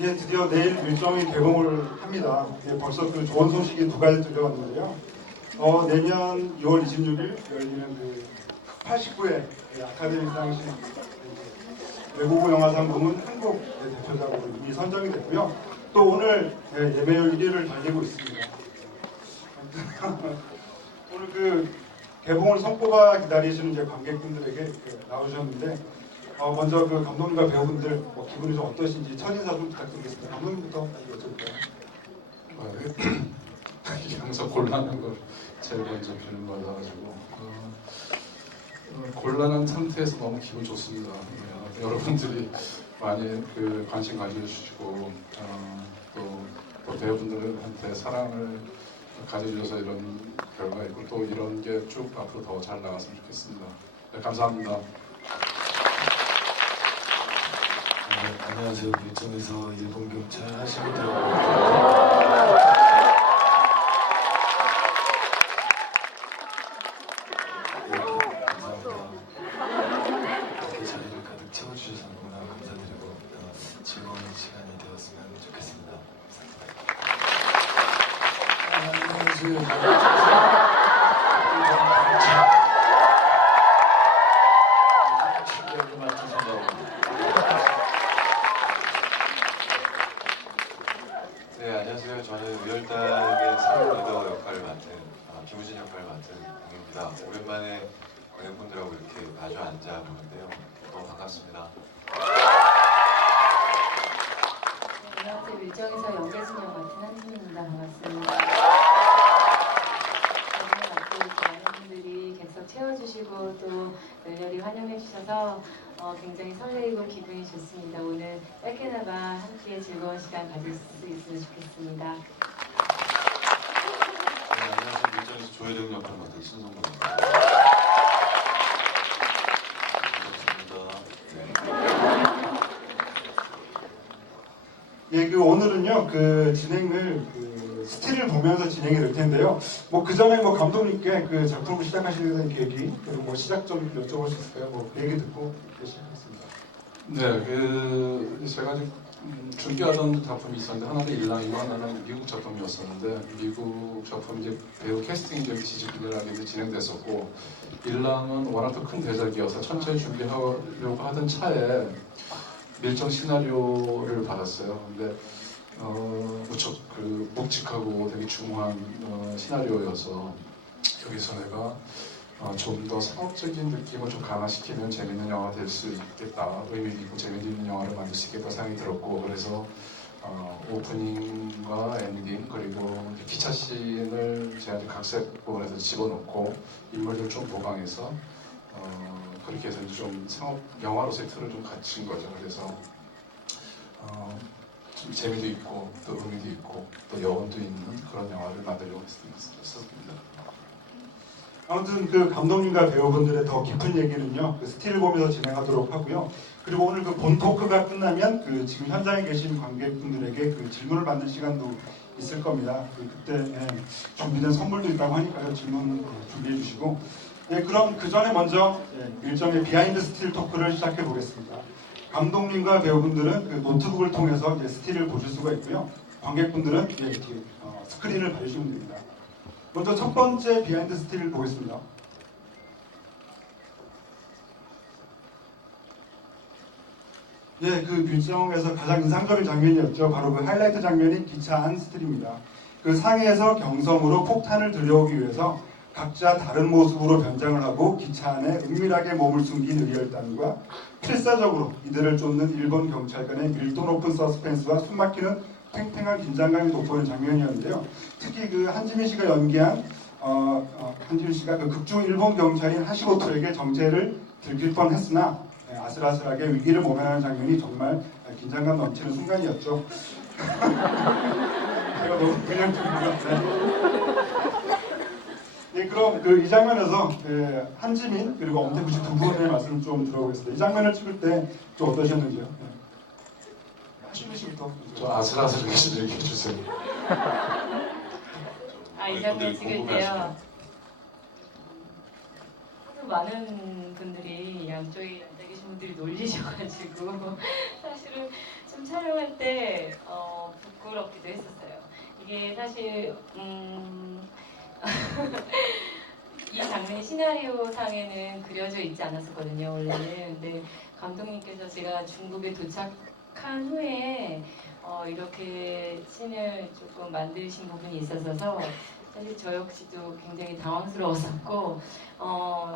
예, 드디어 내일 일정이 개봉을 합니다. 예, 벌써 그 좋은 소식이 두 가지 들려왔는데요. 내년 2월 26일 열리는 그 89회 아카데미상 외국어 영화상 부문 한국 대표작으로 이미 선정이 됐고요. 또 오늘 예매율 1위를 달리고 있습니다. 오늘 그 개봉을 손꼽아 기다리시는 이제 관객분들에게 나오셨는데 먼저 그 감독님과 배우분들 기분이 좀 어떠신지 첫인사 좀 부탁드리겠습니다. 감독님부터 여쭤볼까요? 항상 곤란한 걸 제일 먼저 질문받아가지고 곤란한 상태에서 너무 기분 좋습니다. 여러분들이 많이 그 관심 가져주시고 또 배우분들한테 사랑을 가져주셔서 이런 결과가 있고 또 이런 게 쭉 앞으로 더 잘 나갔으면 좋겠습니다. 네, 감사합니다. 안녕하세요. 밀정에서 일본 경찰 하시고요. 감사합니다. 이렇게 자리를 가득 채워주셔서 너무나 감사드리고 즐거운 시간이 되었으면 좋겠습니다. 안녕하세요. 네, 안녕하세요. 저는 우열당의 새로운 리더 역할을 맡은 김우진 역할을 맡은 강입니다. 오랜만에 관객분들하고 이렇게 마주 앉아 보는데요. 너무 반갑습니다. 안녕하세요. 밀정에서 연계순 역 맡은 한지민입니다. 반갑습니다. 오늘 앞으로 많은 분들이 객석 채워주시고 또 열렬히 환영해주셔서 굉장히 설레이고 기분이 좋습니다. 오늘 짧게나마 함께 즐거운 시간 가질 수 있으면 좋겠습니다. 네, 안녕하세요. 밀정에서 조혜정 역할을 맡은 신성범입니다. 반갑습니다. 예, 그 오늘은요 그 진행을 스틸을 보면서 진행이 될 텐데요. 그 전에 감독님께 그 작품을 시작하시게 된 계기 그리고 시작 좀 여쭤볼 수 있을까요? 그 얘기 듣고 시작하겠습니다. 네, 제가 지금 준비하던 작품이 있었는데 하나는 일랑이고 하나는 미국 작품이었었는데 미국 작품 이제 배우 캐스팅이 좀 지지분열하게 진행됐었고 일랑은 워낙 더 큰 대작이어서 천천히 준비하려고 하던 차에 밀정 시나리오를 받았어요. 근데 무척 묵직하고 되게 중후한 시나리오여서 여기서 내가 좀 더 상업적인 느낌을 좀 강화시키면 재밌는 영화가 될 수 있겠다, 의미 있고 재미있는 영화를 만들 수 있겠다 생각이 들었고 그래서 오프닝과 엔딩 그리고 기차 씬을 제가 각색 부분에서 집어넣고 인물들 좀 보강해서 그렇게 해서 좀 상업 영화로서의 틀을 좀 갖춘 거죠. 그래서 좀 재미도 있고 또 의미도 있고 또 여운도 있는 그런 영화를 만들려고 했습니다. 아무튼 그 감독님과 배우분들의 더 깊은 얘기는요 그 스틸을 보면서 진행하도록 하고요. 그리고 오늘 그 본 토크가 끝나면 그 지금 현장에 계신 관객분들에게 그 질문을 받는 시간도 있을 겁니다. 그때 준비된 선물도 있다고 하니까요 질문 준비해 주시고 그럼 그 전에 먼저 일정의 비하인드 스틸 토크를 시작해 보겠습니다. 감독님과 배우분들은 그 노트북을 통해서 스틸을 보실 수가 있고요. 관객분들은 스크린을 봐주시면 됩니다. 먼저 첫 번째 비하인드 스틸을 보겠습니다. 그 뮤지엄에서 가장 인상적인 장면이었죠. 바로 그 하이라이트 장면인 기차 안 스틸입니다. 그 상해에서 경성으로 폭탄을 들여오기 위해서 각자 다른 모습으로 변장을 하고 기차 안에 은밀하게 몸을 숨긴 의열단과 필사적으로 이들을 쫓는 일본 경찰관의 밀도 높은 서스펜스와 숨막히는 팽팽한 긴장감이 돋보이는 장면이었는데요. 특히 그 한지민 씨가 연기한 한지민 씨가 그 극중 일본 경찰인 하시모토에게 정체를 들킬 뻔했으나 아슬아슬하게 위기를 모면하는 장면이 정말 긴장감 넘치는 순간이었죠. 제가 너무 그냥 좀 그럼 이 장면에서 한지민 그리고 엄태구 씨 두 분의 말씀 좀 들어보겠습니다. 이 장면을 찍을 때 좀 어떠셨는지요? 한지민 씨부터. 좀 아슬아슬하게 좀 얘기해 주세요. 이 장면 찍을 때요. 하도 많은 분들이 양쪽에 앉아 계신 분들이 놀리셔가지고 사실은 좀 촬영할 때 부끄럽기도 했었어요. 이게 사실 이 장면이 시나리오 상에는 그려져 있지 않았었거든요, 원래는. 근데 감독님께서 제가 중국에 도착한 후에 이렇게 씬을 조금 만드신 부분이 있었어서 사실 저 역시도 굉장히 당황스러웠었고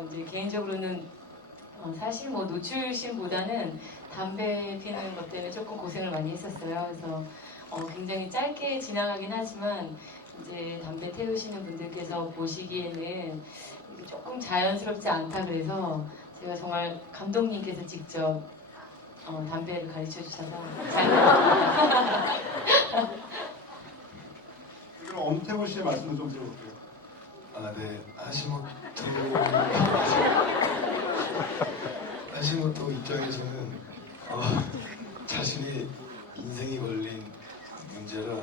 이제 개인적으로는 사실 뭐 노출씬보다는 담배 피는 것 때문에 조금 고생을 많이 했었어요. 그래서 굉장히 짧게 지나가긴 하지만 이제 담배 태우시는 분들께서 보시기에는 이게 조금 자연스럽지 않다 그래서 제가 정말 감독님께서 직접 담배를 가르쳐 주셔서 잘 나왔습니다. 그럼 엄태우 씨의 말씀을 좀 들어볼게요. 아, 네. 하시모토 입장에서는 자신의 인생이 걸린 문제라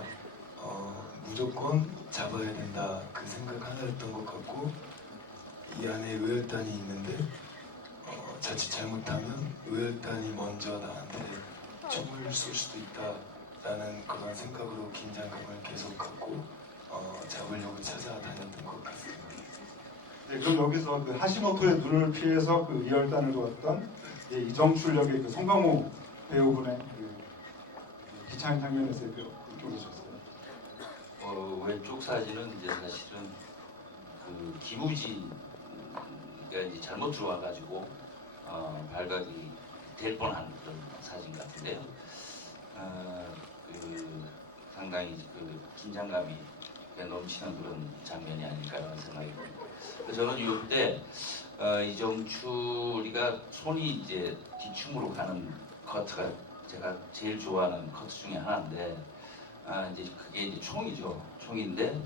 무조건 잡아야 된다 그 생각 하나였던 것 같고 이 안에 의열단이 있는데 자칫 잘못하면 의열단이 먼저 나한테 총을 쏠 수도 있다라는 그런 생각으로 긴장감을 계속 갖고 잡으려고 찾아다녔던 것 같습니다. 네, 그럼 여기서 그 하시모토의 눈을 피해서 그 이열단을 도왔던 이정출 역의 그 송강호 배우분의 그 기차행 장면에서의 배우 이쪽으로 오셨어요. 왼쪽 사진은 이제 사실은 그 김우진가 이제 잘못 들어와가지고 발각이 될 뻔한 그런 사진 같은데요. 그 상당히 그 긴장감이 넘치는 그런 장면이 아닐까라는 생각이 듭니다. 저는 이때 이정출이가 손이 이제 뒤춤으로 가는 커트가 제가 제일 좋아하는 커트 중에 하나인데 이제 그게 이제 총이죠. 총인데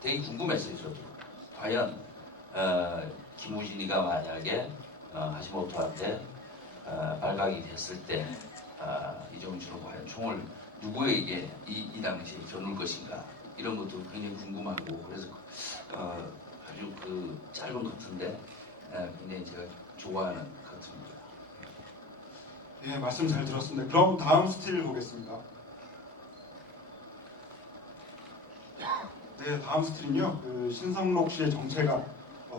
되게 궁금했어요. 저도 과연 김우진이가 만약에 하시모토한테 발각이 됐을 때 이정출은 과연 총을 누구에게 이 당시에 겨눌 것인가 이런 것도 굉장히 궁금하고 그래서 아주 그 짧은 커트인데 굉장히 제가 좋아하는 커트입니다. 예, 말씀 잘 들었습니다. 그럼 다음 스틸 보겠습니다. 네, 다음 스틸은요. 그 신성록 씨의 정체가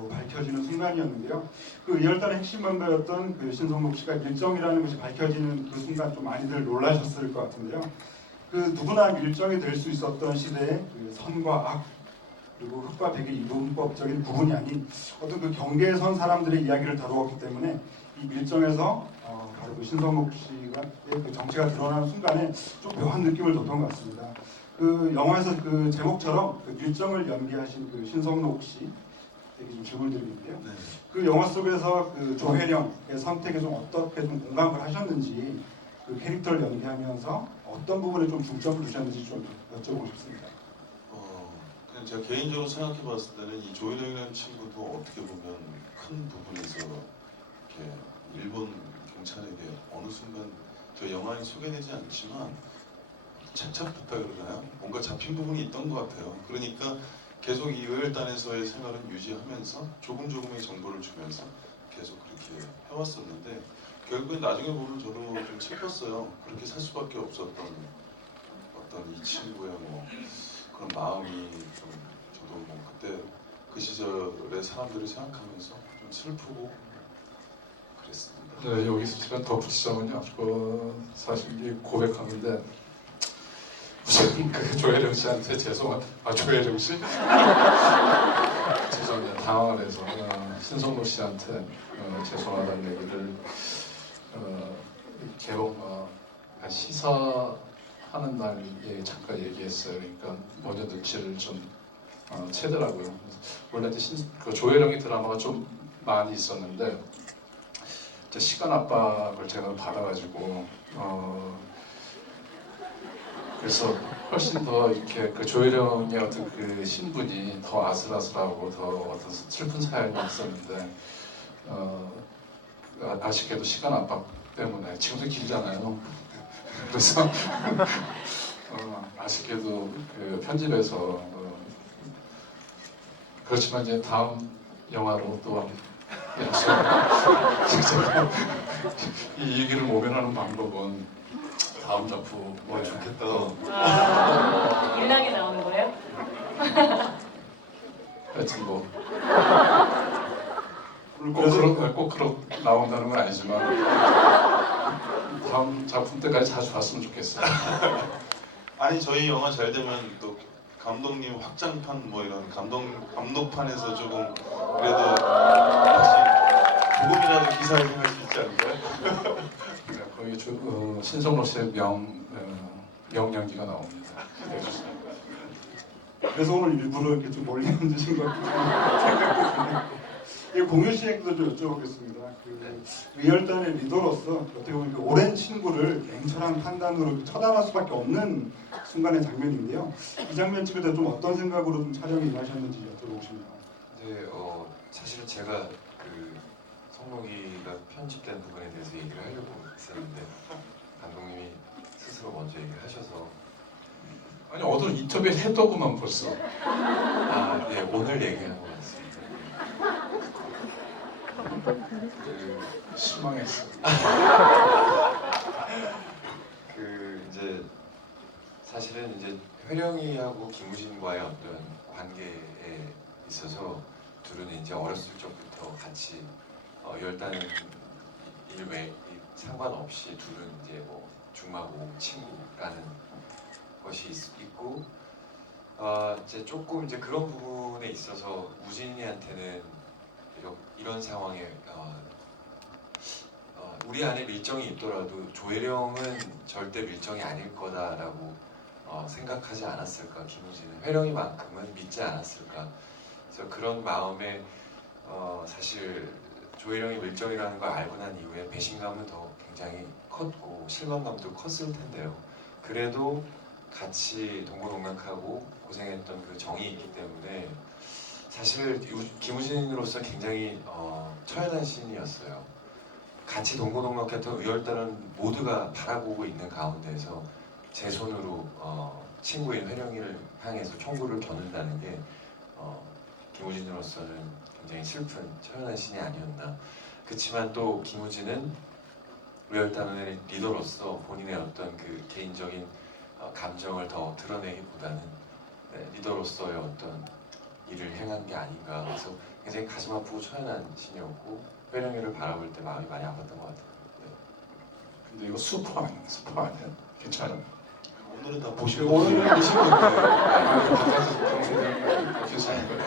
밝혀지는 순간이었는데요. 그 이열단의 핵심 멤버였던 그 신성록 씨가 밀정이라는 것이 밝혀지는 그 순간 좀 많이들 놀라셨을 것 같은데요. 그 누구나 밀정이 될 수 있었던 시대의 그 선과 악 그리고 흑과 백의 이분법적인 부분이 아닌 어떤 그 경계에 선 사람들의 이야기를 다루었기 때문에 이 밀정에서 바로 그 신성록 씨가 그 정체가 드러나는 순간에 좀 묘한 느낌을 줬던 것 같습니다. 그 영화에서 그 제목처럼 그 밀정을 연기하신 그 신성록 씨 되게 좀 질문 드리는데요. 네. 그 영화 속에서 그 조혜령의 선택에 좀 어떻게 좀 공감을 하셨는지 그 캐릭터를 연기하면서 어떤 부분에 좀 중점을 두셨는지 좀 여쭤보고 싶습니다. 그냥 제가 개인적으로 생각해 봤을 때는 이 조혜령이라는 친구도 어떻게 보면 큰 부분에서 이렇게 일본 경찰에 대해 어느 순간 저 영화에 소개되지 않지만 착착부터 그러나요? 뭔가 잡힌 부분이 있던 것 같아요. 그러니까 계속 이 의열단에서의 생활은 유지하면서 조금의 정보를 주면서 계속 그렇게 해왔었는데 결국엔 나중에 보면 저도 좀 슬펐어요. 그렇게 살 수밖에 없었던 어떤 이 친구의 뭐 그런 마음이 좀 저도 뭐 그때 그 시절의 사람들을 생각하면서 좀 슬프고 그랬습니다. 네, 여기서 제가 덧붙이자면요. 사실 이 고백하는데 우선 그 조혜령 씨한테 조혜령 씨? 죄송합니다. 당황을 해서 신성록 씨한테 죄송하다는 얘기를 개봉 시사하는 날에 잠깐 얘기했어요. 그러니까 먼저 눈치를 좀 채더라고요. 원래 그 조혜령의 드라마가 좀 많이 있었는데 시간 압박을 제가 받아가지고 그래서 훨씬 더 이렇게 그 조혜령의 어떤 그 신분이 더 아슬아슬하고 더 어떤 슬픈 사연이 있었는데 아쉽게도 시간 압박 때문에 지금도 길잖아요. 그래서 아쉽게도 그 편집에서 그렇지만 이제 다음 영화로 또 약속 이 얘기를 모면하는 방법은 다음 작품 좋겠다. 일랑이 나오는 거예요? 하여튼 뭐 그래서 꼭 그렇게 나온다는 건 아니지만 다음 작품 때까지 자주 봤으면 좋겠어요. 아니 저희 영화 잘 되면 또 감독님 확장판 뭐 이런 감독판에서 조금 그래도 다시 조금이라도 기사에 생길 수 있지 않을까요? 거기 신성로 씨의 명연기가 나옵니다. 기대해 주세요. 그래서 오늘 일부러 이렇게 좀 멀리 앉으신 것 같아요. 공유 씨에게도 좀 여쭤보겠습니다. 그 위열단의 리더로서 어떻게 보면 그 오랜 친구를 냉철한 판단으로 처단할 수밖에 없는 순간의 장면인데요. 이 장면 찍을 때 좀 어떤 생각으로 좀 촬영에 임하셨는지 여쭤보고 싶네요. 이제 사실은 제가 그 성록이가 편집된 부분에 대해서 얘기를 하려고 했었는데 감독님이 스스로 먼저 얘기를 하셔서 아니 어떤 인터뷰 했더구만 벌써. 네, 오늘 얘기한 것 같습니다. 실망했어. 이제 사실은 이제 회령이하고 김우진과의 어떤 관계에 있어서 둘은 이제 어렸을 적부터 같이 열단 일외 상관없이 둘은 이제 뭐 중마고 친구라는 것이 있고 이제 조금 이제 그런 부분에 있어서 우진이한테는 이런 상황에 우리 안에 밀정이 있더라도 조혜령은 절대 밀정이 아닐 거다라고 생각하지 않았을까. 김우진은 회령이만큼은 믿지 않았을까. 그래서 그런 마음에 사실 조혜령이 밀정이라는 걸 알고 난 이후에 배신감은 더 굉장히 컸고 실망감도 컸을 텐데요. 그래도 같이 동고동락하고 고생했던 그 정이 있기 때문에 사실 김우진으로서 굉장히 처연한 시인이었어요. 같이 동고동락했던 의열단은 모두가 바라보고 있는 가운데에서 제 손으로 친구인 회령이를 향해서 총구를 겨눈다는 게 김우진으로서는 굉장히 슬픈 처연한 신이 아니었나. 그렇지만 또 김우진은 의열단의 리더로서 본인의 어떤 그 개인적인 감정을 더 드러내기보다는 리더로서의 어떤 일을 행한 게 아닌가. 그래서 굉장히 가슴 아프고 처연한 신이었고 회령이를 바라볼 때 마음이 많이 아팠던 것 같아요. 근데 이거 스포 아니야? 괜찮아. 오늘은 다 보시고 오늘은 보시면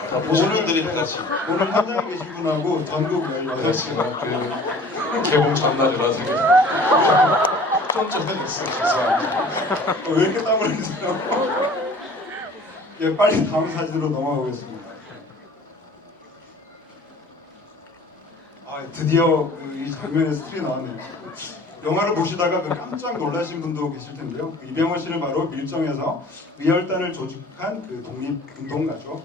다 보신 분들이 같이 오늘 현장에 계신 분하고 전국 18시간 그 개봉 전날이라서 좀 전해졌어요. 죄송합니다. 왜 이렇게 땀을 흘리세요? 예, 빨리 다음 사진으로 넘어가겠습니다. 드디어 이 장면에 스틸이 나왔네요. 영화를 보시다가 깜짝 놀라신 분도 계실 텐데요. 이병헌 씨는 바로 밀정에서 위열단을 조직한 독립운동가죠.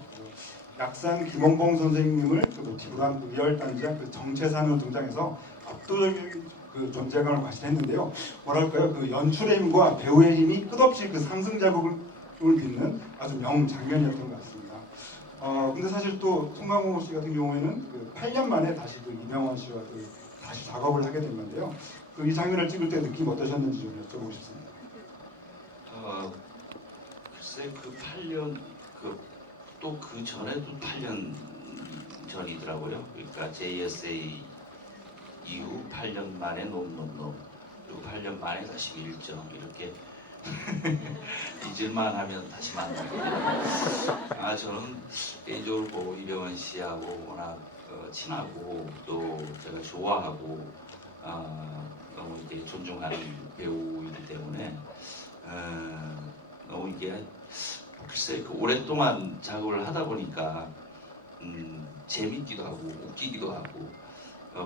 약산 김원봉 선생님을 모티브로 한 위열단장 정체산으로 등장해서 압도적인 존재감을 과시했는데요. 뭐랄까요? 연출의 힘과 배우의 힘이 끝없이 상승자극을 빚는 아주 명장면이었던 것 같습니다. 근데 사실 또 송강호 씨 같은 경우에는 8년 만에 다시 이병헌 씨와 다시 작업을 하게 된 건데요. 이 장면을 찍을 때 느낌 어떠셨는지 좀 여쭤보고 싶습니다. 글쎄 8년 또 그 전에도 8년 전이더라고요. 그러니까 JSA 이후 8년 만에 놈 그리고 8년 만에 다시 밀정 이렇게 잊을만 하면 다시 만나게 되는. 저는 개인적으로 이병헌 씨하고 워낙 친하고 또 제가 좋아하고 너무 이제 존중하는 배우이기 때문에 너무 이게 글쎄 오랫동안 작업을 하다 보니까 재밌기도 하고 웃기기도 하고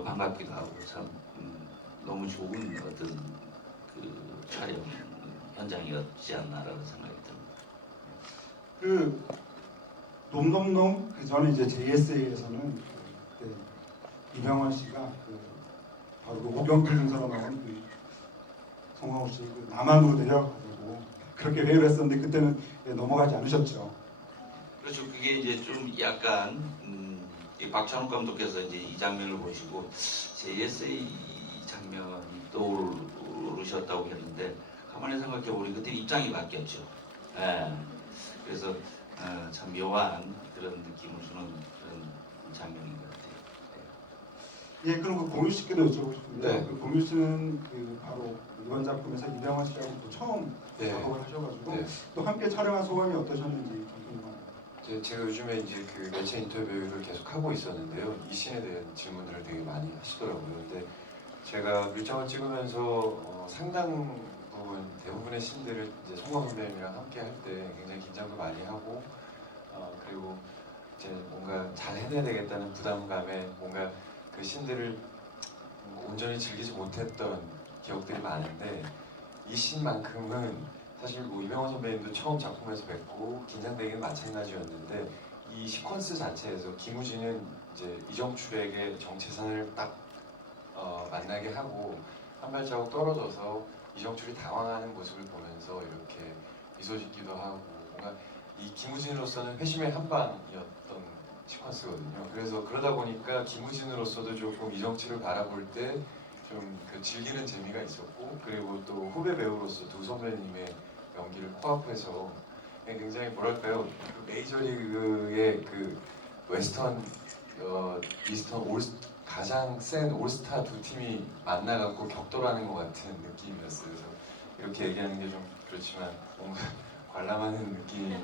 반갑기도 하고 참 너무 좋은 어떤 촬영 현장이었지 않나라는 생각이 듭니다. 놈놈놈 그 전에 이제 JSA에서는 이병헌 씨가 바로 오경필 등사로 나온 송강호 씨 남한으로 내려가고 그렇게 회의를 했었는데 그때는 넘어가지 않으셨죠. 그렇죠. 그게 이제 좀 약간 이 박찬욱 감독께서 이제 이 장면을 보시고 JSA 장면이 떠오르셨다고 했는데 가만히 생각해 우리 그때 입장이 바뀌었죠. 예. 그래서 참 묘한 그런 느낌을 주는 그런 장면인 것 같아요. 예, 그럼 그 공유 씨께도 여쭤보고 싶은데 네. 그 공유 씨는 그 바로 이번 작품에서 이병헌 씨하고 또 처음 네. 작업을 하셔가지고 네. 또 함께 촬영한 소감이 어떠셨는지 좀 궁금합니다. 제가 요즘에 이제 그 매체 인터뷰를 계속 하고 있었는데요. 이 씬에 대한 질문들을 되게 많이 하시더라고요. 근데 제가 밀정을 찍으면서 상당 부분, 대부분의 씬들을 이제 송강 선배님이랑 함께 할 때 굉장히 긴장도 많이 하고, 그리고 이제 뭔가 잘 해내야 되겠다는 부담감에 뭔가 그 씬들을 온전히 즐기지 못했던 기억들이 많은데, 이 씬만큼은 사실 뭐 이병헌 선배님도 처음 작품에서 뵙고 긴장되기는 마찬가지였는데, 이 시퀀스 자체에서 김우진은 이제 이정출에게 정체선을 딱 만나게 하고 한 발자국 떨어져서 이정출이 당황하는 모습을 보면서 이렇게 미소 짓기도 하고, 뭔가 이 김우진으로서는 회심의 한 방이었던 시퀀스거든요. 그래서 그러다 보니까 김우진으로서도 조금 이정출을 바라볼 때 좀 그 즐기는 재미가 있었고, 그리고 또 후배 배우로서 두 선배님의 연기를 코앞에서 굉장히 뭐랄까요, 그 메이저리그의 그 웨스턴 가장 센 올스타 두 팀이 만나갖고 격돌하는 것 같은 느낌이었어요. 그래서 이렇게 얘기하는 게 좀 그렇지만 뭔가 관람하는 느낌이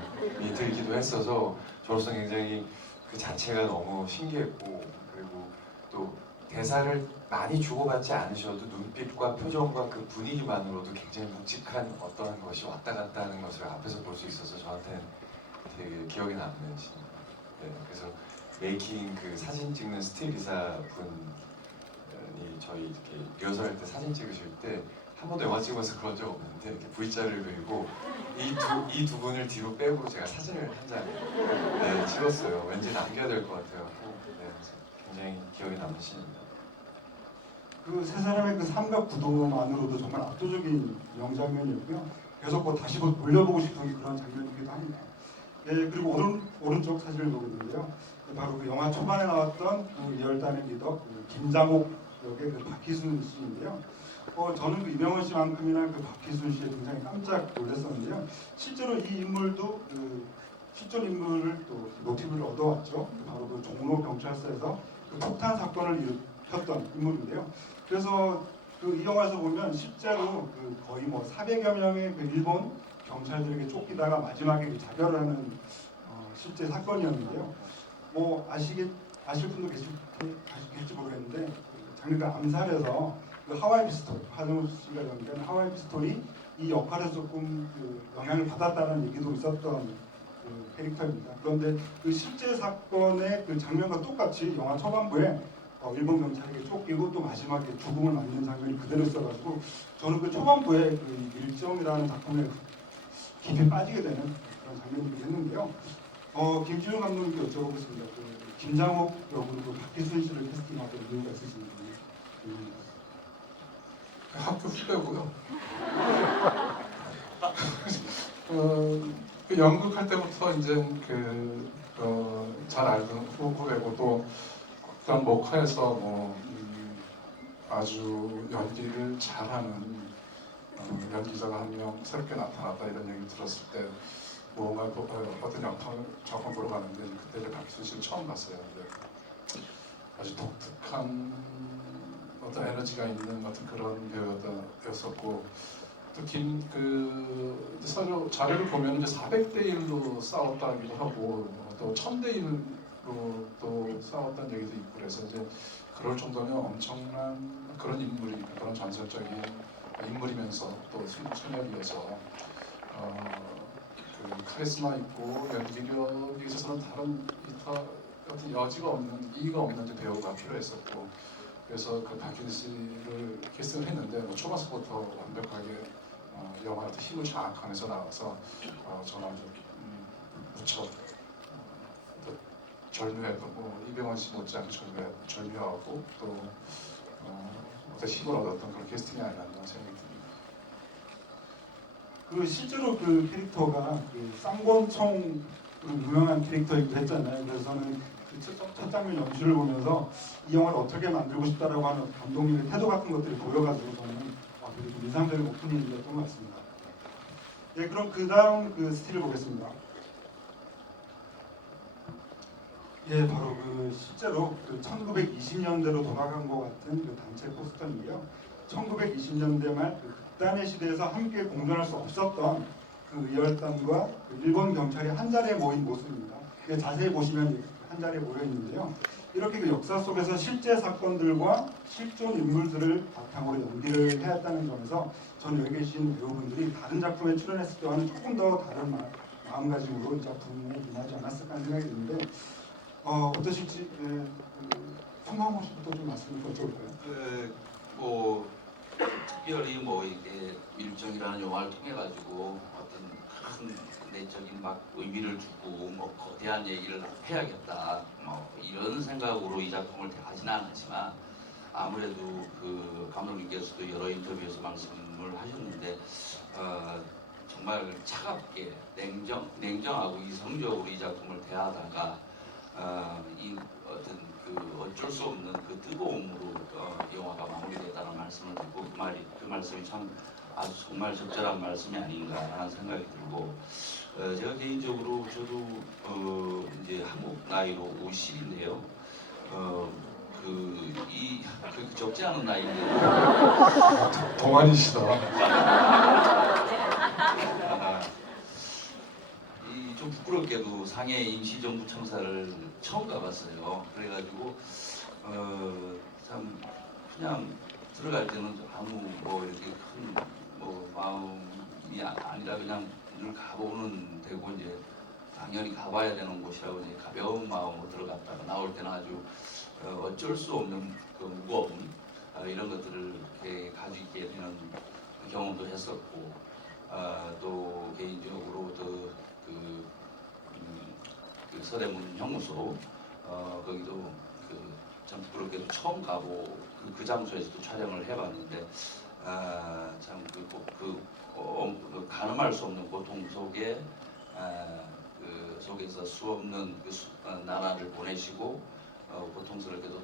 들기도 했어서 저로서 굉장히 그 자체가 너무 신기했고, 그리고 또 대사를 많이 주고받지 않으셔도 눈빛과 표정과 그 분위기만으로도 굉장히 묵직한 어떤 것이 왔다 갔다 하는 것을 앞에서 볼 수 있어서 저한테는 되게 기억에 남는 씬입니다. 네, 그래서 메이킹 그 사진 찍는 스틸 이사분이 저희 이렇게 리허설할 때 사진 찍으실 때 한 번도 영화 찍으면서 그런 적 없는데 이렇게 V자를 그리고 이 두 분을 뒤로 빼고 제가 사진을 한 장 찍었어요. 왠지 남겨야 될 것 같아요. 네, 그래서 굉장히 기억에 남는 씬입니다. 그 세 사람의 그 삼각 구도만으로도 정말 압도적인 명장면이었고요. 계속 다시 돌려보고 싶은 그런 장면이기도 합니다. 예, 그리고 오른쪽 사진을 보게 되는데요. 바로 그 영화 초반에 나왔던 그 리얼단의 리더 김장옥 역의 그 박희순 씨인데요. 저는 그 이병헌 씨만큼이나 그 박희순 씨에 굉장히 깜짝 놀랐었는데요. 실제로 이 인물도 그 실존 인물을 또 모티브를 얻어왔죠. 바로 그 종로 경찰서에서 그 폭탄 사건을 일으켰던 인물인데요. 그래서 그 이 영화에서 보면 실제로 그 거의 뭐 400여 명의 그 일본 경찰들에게 쫓기다가 마지막에 그 자결하는 실제 사건이었는데요. 뭐 아실 분도 계실지 모르겠는데 그 장르가 암살에서 그 하와이 피스톨, 하정우 씨가 연기한 하와이 피스톨이 이 역할에서 조금 그 영향을 받았다는 얘기도 있었던 그 캐릭터입니다. 그런데 그 실제 사건의 그 장면과 똑같이 영화 초반부에 일본 경찰에게 쫓기고 또 마지막에 죽음을 맞는 장면이 그대로 있어가지고 저는 그 초반부에 그 일정이라는 작품에 깊이 빠지게 되는 그런 장면이긴 했는데요. 김지훈 감독님께 여쭤보겠습니다. 그 김장옥 역으로 그 박희순 씨를 캐스팅하게 이유가 있으신지. 학교 후배고요. 그 연극할 때부터 이제 잘 알던 후배고 또 그런 목화에서 아주 연기를 잘하는 연기자가 한 명 새롭게 나타났다 이런 얘기 들었을 때 뭔가 어떤 작품 보러 갔는데 그때 이제 박희순 씨를 처음 봤어요. 근데 아주 독특한 어떤 에너지가 있는 같은 그런 배우였었고 또 서로 자료를 보면 이제 400대 1로 싸웠다기도 하고 또 1000대 1로 또 싸웠다는 얘기도 있고 그래서 이제 그럴 정도면 엄청난 그런 그런 전설적인 인물이면서 또 소녀이어서 그 카리스마 있고 연기력에 있어서는 다른 어떤 여지가 없는 이의가 없는 배우가 필요했었고 그래서 그 박희순 씨를 캐스팅을 했는데 초반부터 완벽하게 영화한테 힘을 장악하면서 나와서 저는 아주 무척 절묘했고 이병헌 씨 못지않게 절묘하고 또 어떤 힘을 얻었던 그런 캐스팅이 아니었나 생각이 듭니다. 그 실제로 그 캐릭터가 그 쌍권총 유명한 캐릭터이기도 했잖아요. 그래서 저는 첫 장면 연출을 보면서 이 영화를 어떻게 만들고 싶다라고 하는 감독님의 태도 같은 것들이 보여가지고 저는 되게 좀 인상적인 오프닝이었던 것 같습니다. 예, 그럼 그 다음 그 스틸을 보겠습니다. 예, 바로 그 실제로 그 1920년대로 돌아간 것 같은 그 단체 포스터인데요. 1920년대 말 그 극단의 시대에서 함께 공존할 수 없었던 그 의열단과 그 일본 경찰이 한 자리에 모인 모습입니다. 자세히 보시면 한 자리에 모여 있는데요. 이렇게 그 역사 속에서 실제 사건들과 실존 인물들을 바탕으로 연기를 해왔다는 점에서 저는 여기 계신 배우분들이 다른 작품에 출연했을 때와는 조금 더 다른 마음가짐으로 이 작품에 임하지 않았을까 하는 생각이 드는데 어떠실지 송강호 씨부터 좀 말씀을 여쭤볼까요? 뭐 특별히 뭐 이게 밀정이라는 영화를 통해 가지고 어떤 큰 내적인 막 의미를 주고 뭐 거대한 얘기를 해야겠다 뭐 이런 생각으로 이 작품을 대하지는 않았지만 아무래도 그 감독님께서도 여러 인터뷰에서 말씀을 하셨는데 정말 차갑게 냉정하고 이성적으로 이 작품을 대하다가 이 어떤 그 어쩔 수 없는 그 뜨거움으로 영화가 마무리됐다는 말씀을 듣고 그 말씀이 참 아주 정말 적절한 말씀이 아닌가 하는 생각이 들고 제가 개인적으로 저도 이제 한국 나이로 50인데요. 그 적지 않은 나이인데 동안이시다. 좀 부끄럽게도 상해 임시정부 청사를 처음 가봤어요. 그래가지고 참 그냥 들어갈 때는 아무 뭐 이렇게 큰 뭐 마음이 아니라 그냥 늘 가보는 데고 이제 당연히 가봐야 되는 곳이라고 이제 가벼운 마음으로 들어갔다가 나올 때는 아주 어쩔 수 없는 그 무거움 이런 것들을 이렇게 가지고 있게 되는 경험도 했었고 또 개인적으로 그 서대문 형무소 거기도 참 부끄럽게도 처음 가고 그 장소에서도 촬영을 해봤는데 참 가늠할 수 없는 고통 속에 그 속에서 수없는 나날을 보내시고 고통스럽게도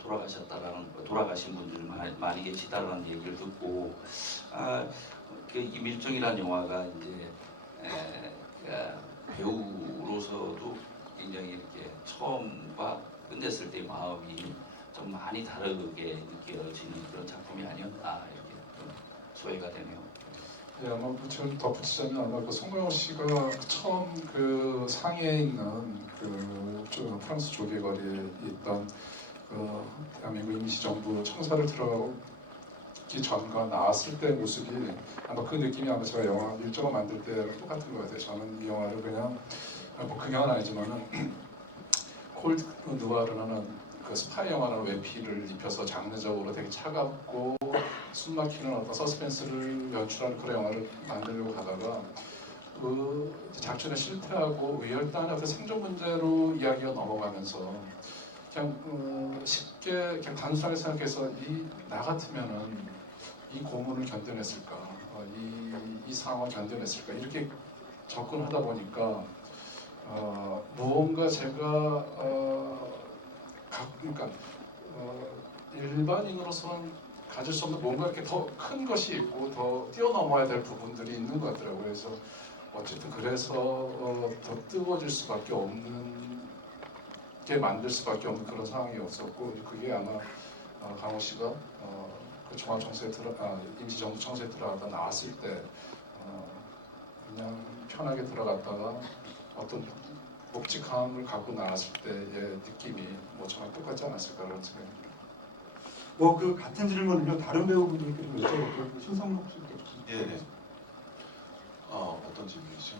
돌아가신 분들이 많이 계시다라는 얘기를 듣고 이 밀정이라는 영화가 이제 배우로서도 굉장히 이렇게 처음과 끝냈을 때의 마음이 좀 많이 다르게 느껴지는 그런 작품이 아니었나 이렇게 좀 소외가 되네요. 예, 아마 좀 덧붙이자면 아마 그 송강호 씨가 처음 그 상해에 있는 그 프랑스 조개거리에 있던 그 대한민국 임시정부 청사를 들어가기 전과 나왔을 때 모습이 아마 그 느낌이 아마 제가 영화 일정을 만들 때 똑같은 것 같아요. 저는 이 영화를 그냥 뭐 극영은 아니지만은 콜드 누아르라는 그 스파이 영화를 외피를 입혀서 장르적으로 되게 차갑고 숨막히는 어떤 서스펜스를 연출하는 그런 영화를 만들려고 하다가 그 작전에 실패하고 의열단의 어떤 생존 문제로 이야기가 넘어가면서 그냥 쉽게 그냥 단순하게 생각해서 나 같으면은 이 고문을 견뎌냈을까, 이 상황을 견뎌냈을까 이렇게 접근하다 보니까 무언가 제가 그러니까 일반인으로서는 가질 수 없는 뭔가 이렇게 더 큰 것이 있고 더 뛰어넘어야 될 부분들이 있는 것 같더라고요. 그래서 어쨌든 그래서 더 뜨거워질 수밖에 없는 게 만들 수밖에 없는 그런 상황이었었고 그게 아마 강호 씨가 그 중앙청사에 임시정부 청사에 들어가다 나왔을 때 그냥 편하게 들어갔다가 어떤 묵직함을 갖고 나왔을 때의 느낌이 뭐 저랑 똑같지 않았을까 그런 생각입니다. 그 같은 질문을요 다른 배우분들께 좀 여쭤볼게요. 신성록 씨부터 좀. 예. 어떤 질문이죠?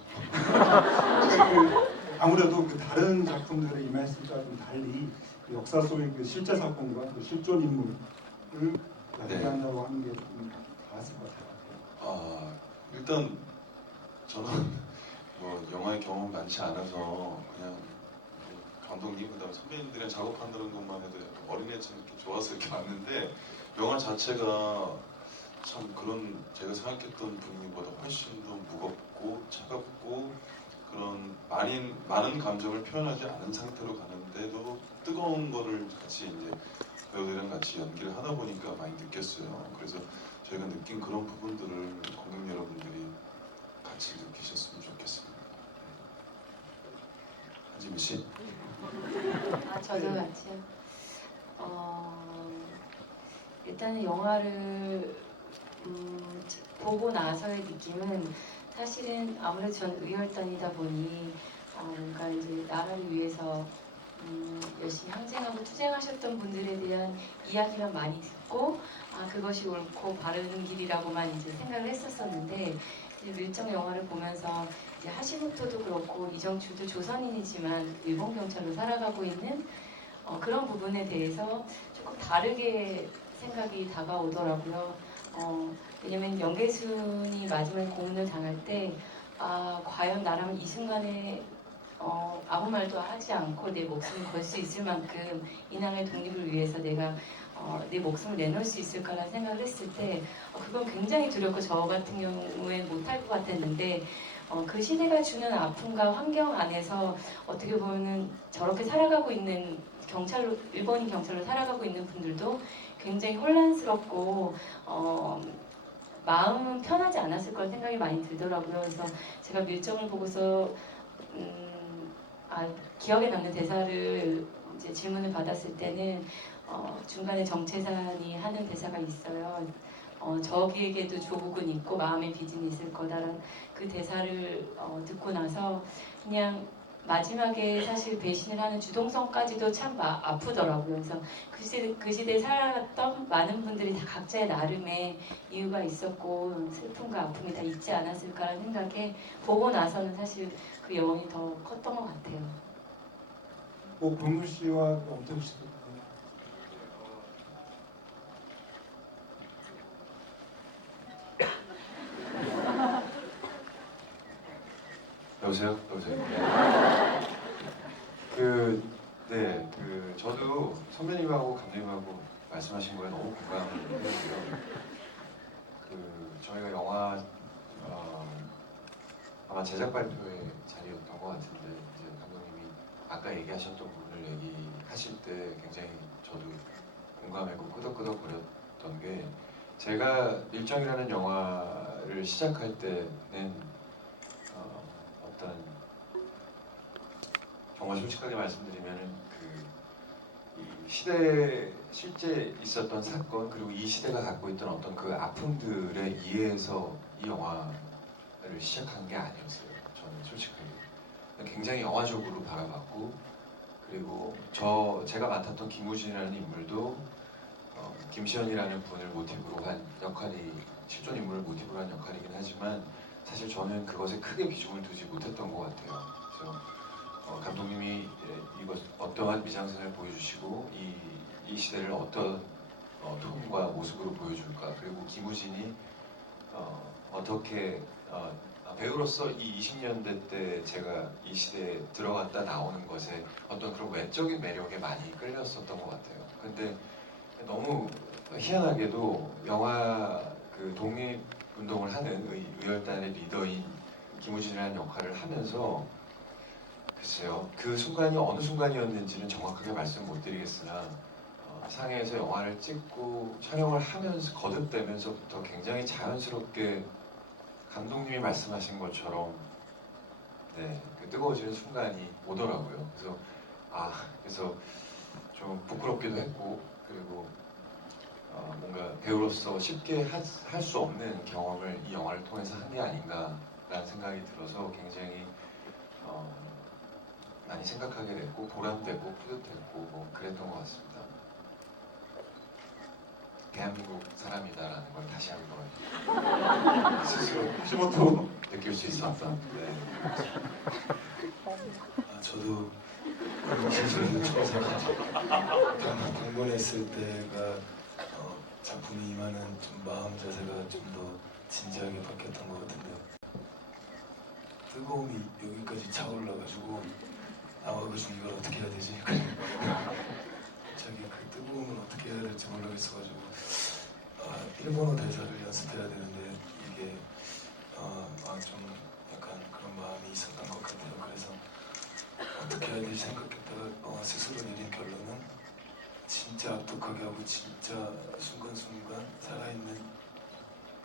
아무래도 그 다른 작품들에 임했을 때와 좀 달리 그 역사 속의 그 실제 사건과 그 실존 인물을 연기한다고 하는 게 좀 나았을 것 같아요. 일단 저는 뭐 영화의 경험 많지 않아서 그냥 감독님 그다음 선배님들이랑 작업한다는 것만 해도 어린애처럼 이렇게 좋아서 이렇게 왔는데 영화 자체가 참 그런 제가 생각했던 분위기보다 훨씬 더 무겁고 차갑고 그런 많은 감정을 표현하지 않은 상태로 가는데도 뜨거운 거를 같이 이제 배우들이랑 같이 연기를 하다 보니까 많이 느꼈어요. 그래서 저희가 느낀 그런 부분들을 관객 여러분들이 같이 느끼셨으면 좋겠습니다. 한지민 씨. 아, 저도 같이요. 일단은 영화를 보고 나서의 느낌은 사실은 아무래도 전 의열단이다 보니 뭔가 이제 나라를 위해서 열심히 항쟁하고 투쟁하셨던 분들에 대한 이야기만 많이 듣고 그것이 옳고 바른 길이라고만 이제 생각을 했었었는데 이제 밀정 영화를 보면서 이제 하시모토도 그렇고 이정출도 조선인이지만 일본 경찰로 살아가고 있는 그런 부분에 대해서 조금 다르게 생각이 다가오더라고요. 왜냐면 명계순이 마지막에 고문을 당할 때 과연 나라면 이 순간에 아무 말도 하지 않고 내 목숨을 걸 수 있을 만큼 이 나라의 독립을 위해서 내가 내 목숨을 내놓을 수 있을까라는 생각을 했을 때 그건 굉장히 두렵고 저 같은 경우엔 못할 것 같았는데 그 시대가 주는 아픔과 환경 안에서 어떻게 보면 저렇게 살아가고 있는 경찰로 일본인 경찰로 살아가고 있는 분들도 굉장히 혼란스럽고 마음은 편하지 않았을 거란 생각이 많이 들더라고요. 그래서 제가 밀정을 보고서 기억에 남는 대사를 이제 질문을 받았을 때는 중간에 정채산이 하는 대사가 있어요. 저기에게도 조국은 있고 마음의 빚은 있을 거다라는 그 대사를 듣고 나서 그냥 마지막에 사실 배신을 하는 주동성까지도 참 아프더라고요. 그래서 그 시대에 살았던 많은 분들이 다 각자의 나름의 이유가 있었고 슬픔과 아픔이 다 있지 않았을까라는 생각에 보고 나서는 사실 그 여운이 더 컸던 것 같아요. 권무 씨와 엄태웅 씨도 여보세요? 저도 선배님하고 감독님하고 말씀하신 거에 너무 공감을 해요. 저희가 영화 아마 제작 발표회 자리였던 것 같은데 이제 감독님이 아까 얘기하셨던 부분을 얘기하실 때 굉장히 저도 공감하고 끄덕끄덕 거렸던 게 제가 밀정이라는 영화를 시작할 때는 어떤 정말 솔직하게 말씀드리면은 이 시대에 실제 있었던 사건 그리고 이 시대가 갖고 있던 어떤 그 아픔들에 의해서 이 영화를 시작한 게 아니었어요. 저는 솔직하게 굉장히 영화적으로 바라봤고 그리고 제가 맡았던 김우진이라는 인물도 김시현이라는 분을 모티브로 한 역할이 실존 인물을 모티브로 한 역할이긴 하지만 사실 저는 그것에 크게 비중을 두지 못했던 것 같아요. 그래서 감독님이 이것 어떠한 미장센을 보여주시고 이 시대를 어떤 톤과 모습으로 보여줄까 그리고 김우진이 어떻게 배우로서 이 20년대 때 제가 이 시대에 들어갔다 나오는 것에 어떤 그런 외적인 매력에 많이 끌렸었던 것 같아요. 근데 너무 희한하게도 영화 그 독립운동을 하는 의열단의 리더인 김우진이라는 역할을 하면서 글쎄요 그 순간이 어느 순간이었는지는 정확하게 말씀 못 드리겠으나 상해에서 영화를 찍고 촬영을 하면서 거듭되면서부터 굉장히 자연스럽게 감독님이 말씀하신 것처럼 그 뜨거워지는 순간이 오더라고요. 그래서 좀 부끄럽기도 했고 그리고 뭔가 배우로서 쉽게 할 수 없는 경험을 이 영화를 통해서 한 게 아닌가라는 생각이 들어서 굉장히 많이 생각하게 됐고 보람되고 뿌듯했고 뭐 그랬던 것 같습니다. 대한민국 사람이다라는 걸 다시 한번 스스로 하시모토 느낄 수 있었다. 저도 실수를 처음 방문했을 때가 작품이 임하는 좀 마음 자세가 좀 더 진지하게 바뀌었던 것 같은데 뜨거움이 여기까지 차올라가지고 그 준비를 어떻게 해야 되지? 갑자기 그 뜨거움을 어떻게 해야 될지 모르겠어가지고 일본어 대사를 연습해야 되는데 이게 좀 약간 그런 마음이 있었던 것 같아요. 그래서 어떻게 해야 될지 생각했다가 스스로 내린 결론은 진짜 압독하게 하고 진짜 순간순간 살아있는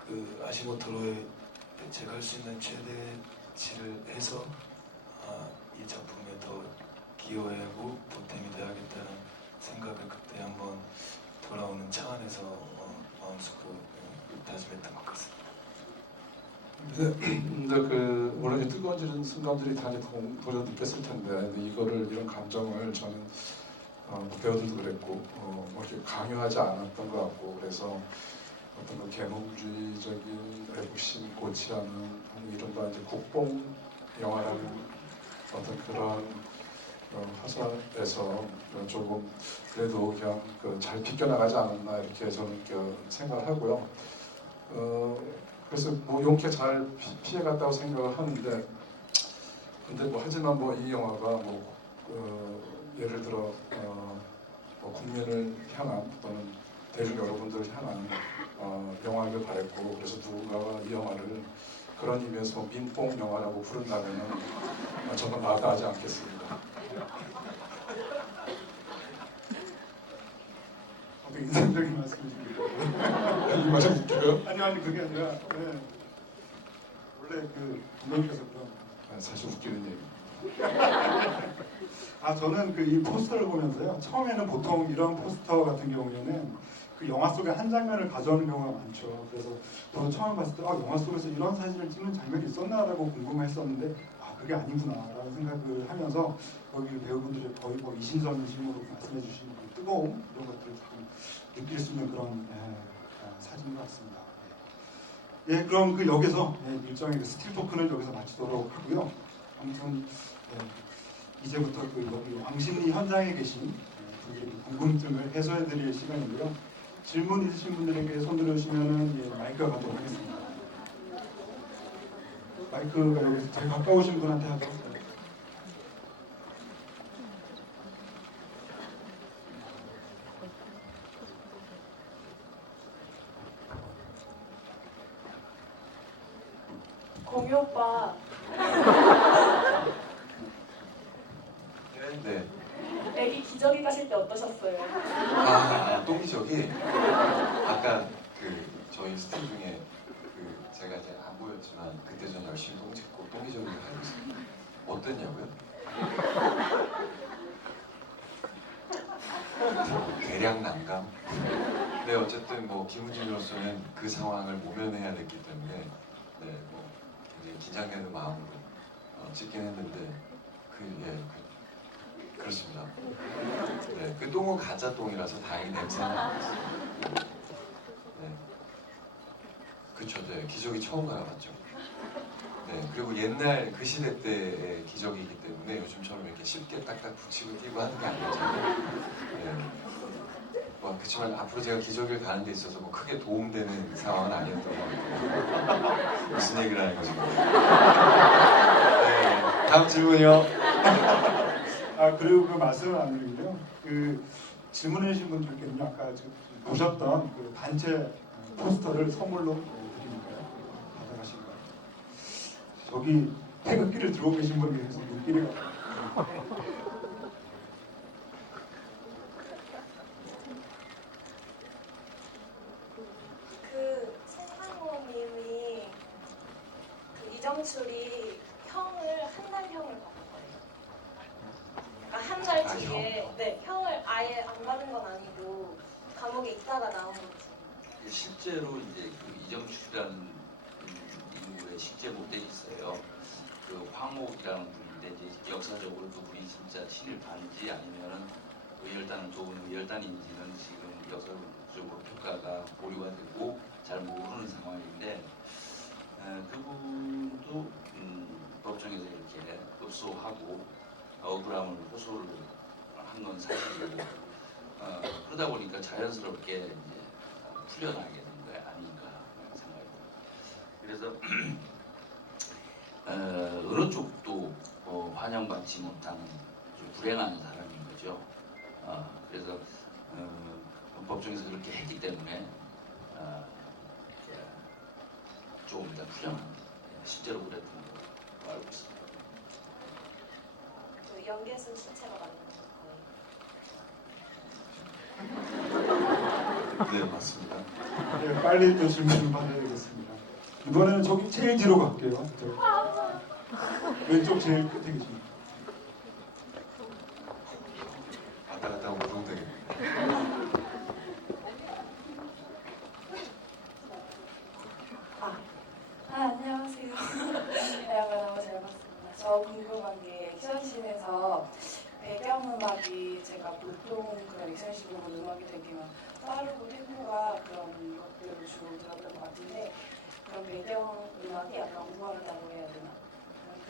그 아시모토로의 제가 할 수 있는 최대치를 해서 이 작품에 더 기여하고 보탬이 되어야겠다는 생각을 그때 한번 돌아오는 차 안에서 마음속으로 다짐했던 것 같습니다. 근데 그 물론 뜨거워지는 순간들이 다 이제 도전 느꼈을 텐데 근데 이거를 이런 감정을 저는 뭐 배우들도 그랬고 뭐 이렇게 강요하지 않았던 것 같고 그래서 어떤 그 계몽주의적인 애국심 고치 않은 이른바 이제 국뽕 영화라는 어떤 그런 화살에서 조금 그래도 그냥 잘 비껴나가지 않았나 이렇게 저는 생각을 하고요. 그래서 뭐 용케 잘 피해갔다고 생각을 하는데 근데 뭐 하지만 뭐 이 영화가 뭐 예를 들어 뭐 국민을 향한 또는 대중 여러분들을 향한 영화를 바랬고 그래서 누군가가 이 영화를 그런 의미에서 뭐 민뽕 영화라고 부른다면은 저는 마다하지 않겠습니다. 되게 인상적인 말씀이십니다. 이 말씀 웃겨요? 아니 그게 아니라 원래 그 감독님께서 그런 사실 웃기는 얘기. 저는 그 이 포스터를 보면서요. 처음에는 보통 이런 포스터 같은 경우에는 그 영화 속의 한 장면을 가져오는 경우가 많죠. 그래서 저는 처음 봤을 때 영화 속에서 이런 사진을 찍는 장면이 있었나라고 궁금했었는데 그게 아니구나라는 생각을 하면서 거기 배우분들이 거의 뭐 이심전심으로 말씀해주신 그 뜨거움 이런 것들을 조금 느낄 수 있는 그런 사진인 것 같습니다. 예, 그럼 그 여기서 일정의 그 스틸 토크는 여기서 마치도록 하고요. 아무튼 이제부터 그 여기 왕십리 현장에 계신 분들의 궁금증을 해소해드릴 시간이고요. 질문 있으신 분들에게 손 들어주시면은 마이크가 가도록 하겠습니다. 마이크가 여기서 제일 가까우신 분한테 하죠. 공유 오빠, 네. 애기 기저귀 가실 때 어떠셨어요? 똥기저귀. 아까 저희 스태프 중에 제가 이제 안 보였지만 그때 전 열심히 똥 짚고 똥기저귀를 하고 있어요. 어땠냐고요? 대량 난감. 네, 어쨌든 뭐 김우진으로서는 그 상황을 모면해야 됐기 때문에 뭐 굉장히 긴장되는 마음으로 찍긴 했는데 그렇습니다. 네, 그 똥은 가짜 똥이라서 다행히 냄새는 안 났어요. 네, 그쵸, 네, 기저귀 처음 알아봤죠. 네, 그리고 옛날 그 시대 때의 기저귀이기 때문에 요즘처럼 이렇게 쉽게 딱딱 붙이고 띄고 하는 게 아니잖아요. 네. 그렇지만 앞으로 제가 기저귀를 가는 데 있어서 뭐 크게 도움되는 상황은 아니었던 것 같아요. 무슨 얘기를 하는 거죠? 네, 다음 질문이요. 그리고 그 말씀을 안 드리고요. 그 질문해 주신 분들께는요. 아까 지금 보셨던 그 단체 포스터를 선물로 드리니까요. 받아가실까요? 저기 태극기를 들고 계신 분이 계속 눈길이 가요. 송상호님이 이정출이 형을 한 달 형을 받은 거예요. 그러니까 한 달 뒤에 형을 아예 안 받은 건 아니고 감옥에 있다가 나온 거지. 실제로 이제 이정출이라는 인물의 실제 모델이 있어요. 황옥이라는 분인데 이제 역사적으로 그분이 진짜 친일반지 아니면은 의열단을 도운 의열단인지는 지금 역사적으로 평가가 보류가 되고 잘 모르는 상황인데 그분도 법정에서 이렇게 읍소하고 억울함을 호소를 한 건 사실이고 그러다 보니까 자연스럽게 이제 풀려나게 된 거 아닌가 생각이 듭니다. 그래서 어느 쪽도 환영받지 못하는 좀 불행한 사람인 거죠. 그래서 법정에서 그렇게 했기 때문에 조금 더 풀려난 실제로 그랬던 거 알고 있습니다. 그 연계술 수채가 만든 거예요. 네, 맞습니다. 네, 빨리 또 질문 받아야 되겠습니다. 이번에는 저기 제일 뒤로 갈게요. 왼쪽 제일 끝에 계십니다. 왔다 갔다 하면 노동되겠네요. 안녕하세요. 영화 너무 잘 봤습니다. 저 궁금한 게 액션씬에서 배경음악이 제가 보통 그런 액션씬으로 음악이 되게 막 빠르고 템포가 그런 것들을 주로 들었던 것 같은데 그런 배경음악이 약간 우아하다고 해야 되나?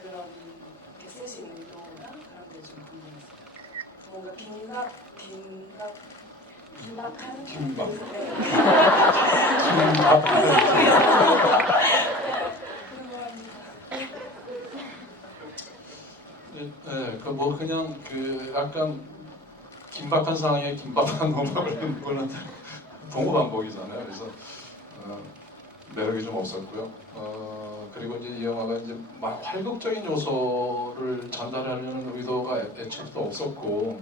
그런 게 쓰신 의도나 그런 게 좀 궁금했어요. 뭔가 긴박한? 긴박. 네. 네, 그 뭐 그냥 그 약간 긴박한 상황에 긴박한 음악을 하는 거는 동호 반복이잖아요. 그래서 매력이 좀 없었고요. 그리고 이제 이 영화가 이제 막 활극적인 요소를 전달하려는 의도가 애초부터 없었고,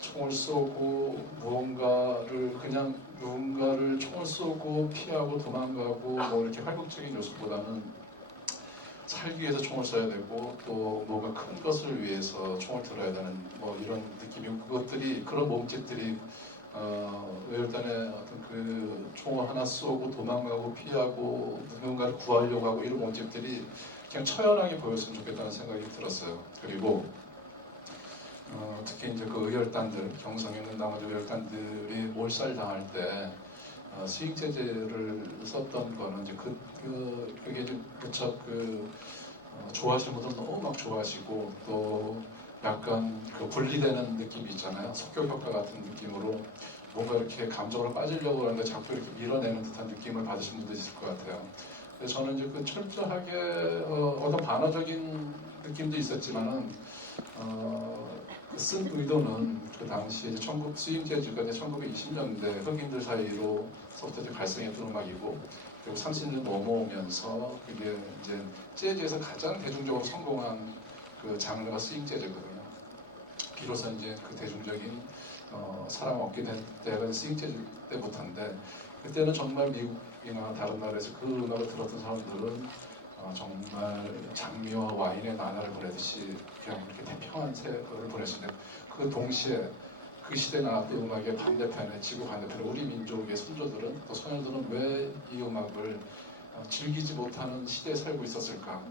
총을 쏘고 무언가를 그냥 누군가를 총을 쏘고 피하고 도망가고 뭐 이렇게 활극적인 요소보다는 살기 위해서 총을 쏴야 되고 또 뭔가 큰 것을 위해서 총을 들어야 되는 뭐 이런 느낌이 그것들이 그런 몸짓들이 외혈단의 어떤 그 총을 하나 쏘고 도망가고 피하고 누군가를 구하려고 하고 이런 몸짓들이 그냥 처연하게 보였으면 좋겠다는 생각이 들었어요. 그리고 특히 이제 그 의혈단들 경성에 있는 나머지 의혈단들이 몰살 당할 때 수익제재를 썼던 거는 이제 그게 이제 무척 좋아하시는 분들은 너무 막 좋아하시고 또 약간 그 분리되는 느낌이 있잖아요. 석교효과 같은 느낌으로 뭔가 이렇게 감정으로 빠지려고 하는데 자꾸 이렇게 밀어내는 듯한 느낌을 받으신 분도 있을 것 같아요. 그래서 저는 이제 그 철저하게 어떤 반어적인 느낌도 있었지만은 쓴 의도는 그 당시에 수임 재즈가 1920년대 흑인들 사이로서부터 발생했던 음악이고 그리고 30년 넘어오면서 그게 이제 재즈에서 가장 대중적으로 성공한 그 장르가 스윙 재즈거든요. 비로소 이제 그 대중적인 사랑을 얻게 된 때가 스윙 재즈 때부터인데 그때는 정말 미국이나 다른 나라에서 그 음악을 들었던 사람들은 정말 장미와 와인의 나날을 보내듯이 그냥 이렇게 태평한 세월을 보냈는데 그 동시에 그 시대에 나왔던 음악의 반대편에 지구 반대편에 우리 민족의 선조들은 또 소녀들은 왜 이 음악을 즐기지 못하는 시대에 살고 있었을까?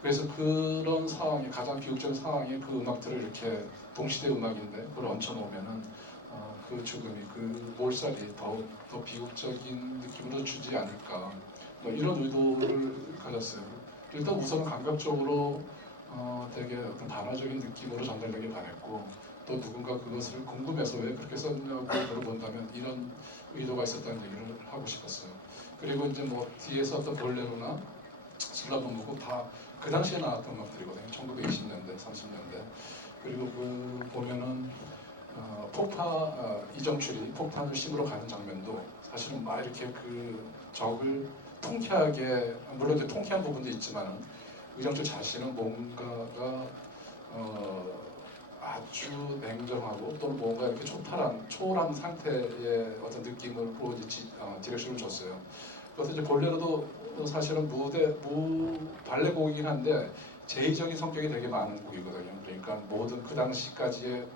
그래서 그런 상황이 가장 비극적인 상황에 그 음악들을 이렇게 동시대 음악인데 그걸 얹혀놓으면은 그 죽음이 그 몰살이 더 비극적인 느낌으로 주지 않을까 뭐 이런 의도를 가졌어요. 일단 우선 감각적으로 되게 어떤 반화적인 느낌으로 전달되길 바랬고 또 누군가 그것을 궁금해서 왜 그렇게 썼냐고 물어본다면 이런 의도가 있었다는 얘기를 하고 싶었어요. 그리고 이제 뭐 뒤에서 어떤 볼레로나 슬라브무고 다 그 당시에 나왔던 음악들이거든요. 1920년대, 30년대. 그리고 그 보면은 이정출이 폭탄을 심으러 가는 장면도 사실은 막 이렇게 그 적을 통쾌하게 물론 이제 통쾌한 부분도 있지만은 이정출 자신은 뭔가가 아주 냉정하고 또는 뭔가 이렇게 초월한 상태의 어떤 느낌을 디렉션을 줬어요. 그래서 이제 볼레로도 사실은 발레곡이긴 한데 제의적인 성격이 되게 많은 곡이거든요. 그러니까 모든 그 당시까지의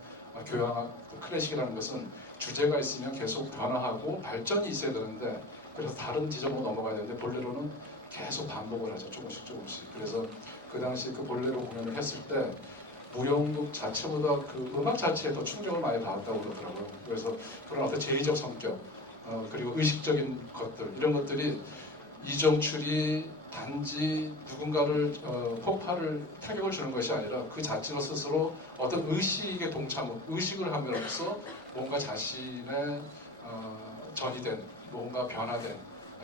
교향악, 클래식이라는 것은 주제가 있으면 계속 변화하고 발전이 있어야 되는데 그래서 다른 지점으로 넘어가야 되는데 볼레로는 계속 반복을 하죠. 조금씩. 그래서 그 당시 그 볼레로 공연을 했을 때 무용극 자체보다 그 음악 자체에 더 충격을 많이 받았다고 그러더라고요. 그래서 그런 어떤 제의적 성격 그리고 의식적인 것들 이런 것들이 이정출이 단지 누군가를 타격을 주는 것이 아니라 그 자체로 스스로 어떤 의식을 함으로써 뭔가 자신의 전이 된 뭔가 변화된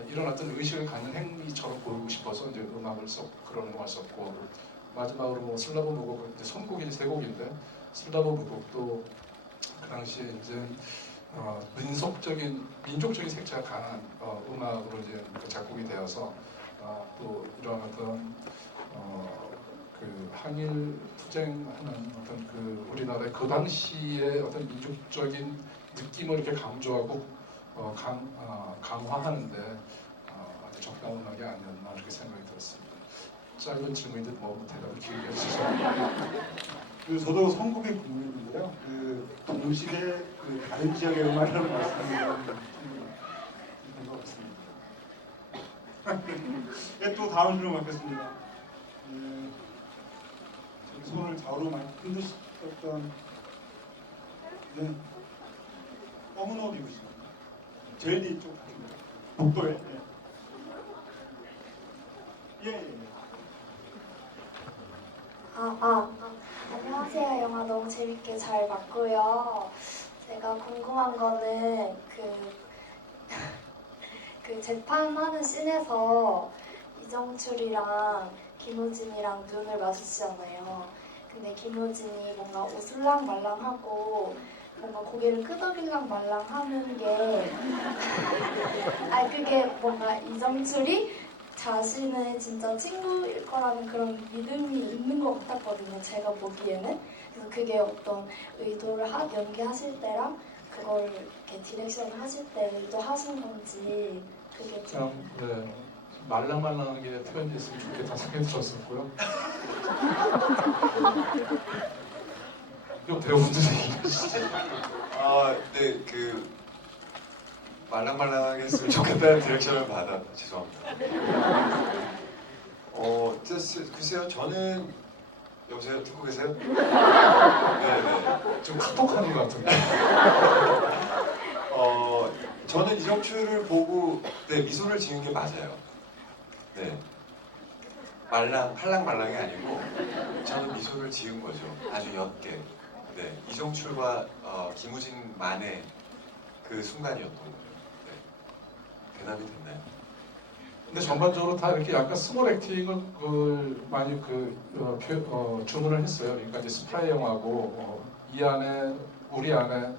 이런 어떤 의식을 갖는 행위처럼 보이고 싶어서 이제 그런 음악을 썼고 마지막으로 뭐 슬라브 무곡 선곡이 3곡인데 슬라브 무곡도 그 당시에 이제 민족적인 색채가 강한 음악으로 이제 작곡이 되어서 또 이런 어떤 그 항일 투쟁하는 어떤 그 우리나라의 그 당시의 어떤 민족적인 느낌을 이렇게 강조하고 강화하는데 아주 적당한 음악이 아니었나 이렇게 생각이 들었습니다. 짧은 질문인데 뭐 대답을 길게 해주셔서 저도 선곡이 궁금했는데요. 동시대 다른 지역의 음악이라는 말씀이 된것 같습니다. 네, 또 다음 질문 받겠습니다. 손을 좌우로 많이 흔드셨던 검은 옷 입으시죠? 제일 뒤쪽 같은데 복도에. 예. 안녕하세요. 영화 너무 재밌게 잘 봤고요. 제가 궁금한 거는 그 재판하는 씬에서 이정출이랑 김우진이랑 눈을 마주치잖아요. 근데 김우진이 뭔가 오슬랑말랑하고 뭔가 고개를 끄덕일랑 말랑하는 게 그게 뭔가 이정출이 자신의 진짜 친구일 거라는 그런 믿음이 있는 것 같았거든요. 제가 보기에는. 그래서 그게 어떤 의도를 연기하실 때랑 그걸 이렇게 디렉션을 하실 때 의도하신 건지 그게 좀. 네, 말랑말랑하게 표현됐으면 좋겠다 생각이 들었었고요. 이거 배우분들이 얘기하시죠. 네, 말랑말랑하게 했으면 좋겠다는 디렉션을 받아 죄송합니다. 글쎄요, 저는 여보세요, 듣고 계세요? 네네. 좀 카톡하는 것 같은데. 저는 이정출을 보고 미소를 지은 게 맞아요. 네, 팔랑말랑이 아니고 저는 미소를 지은 거죠. 아주 옅게. 네, 이정출과 김우진만의 그 순간이었던 거예요. 네, 대답이 됐나요? 근데 전반적으로 다 이렇게 약간 스몰 액팅을 많이 주문을 했어요. 그러니까 이제 스파이 영화고 이 안에 우리 안에